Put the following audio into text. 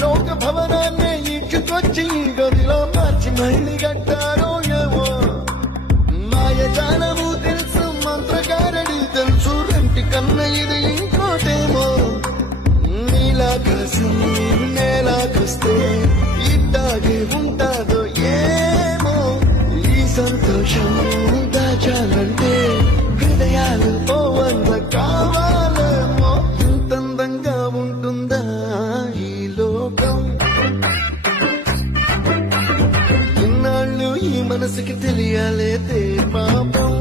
లోక భవనాన్ని ఈడ్చుకొచ్చి గదిలో మార్చి మళ్ళీ కట్టారో ఏమో మాయజాలము తెలుసు మంత్రగారడి తెలుసు రెంటి కన్న ఇది ఇంకోటేమో నీలాకాశం నేలాకొస్తే ఇట్టాగే ఉంటాదో ఏమో ఈ సంతోషం దాచాలంటే హృదయాలు పోవంద కావాలేమో ఇంతందంగా ఉంటుందా ఈ లోకం ఇన్నాళ్ళు ఈ మనసుకి తెలియాలేదే పాపం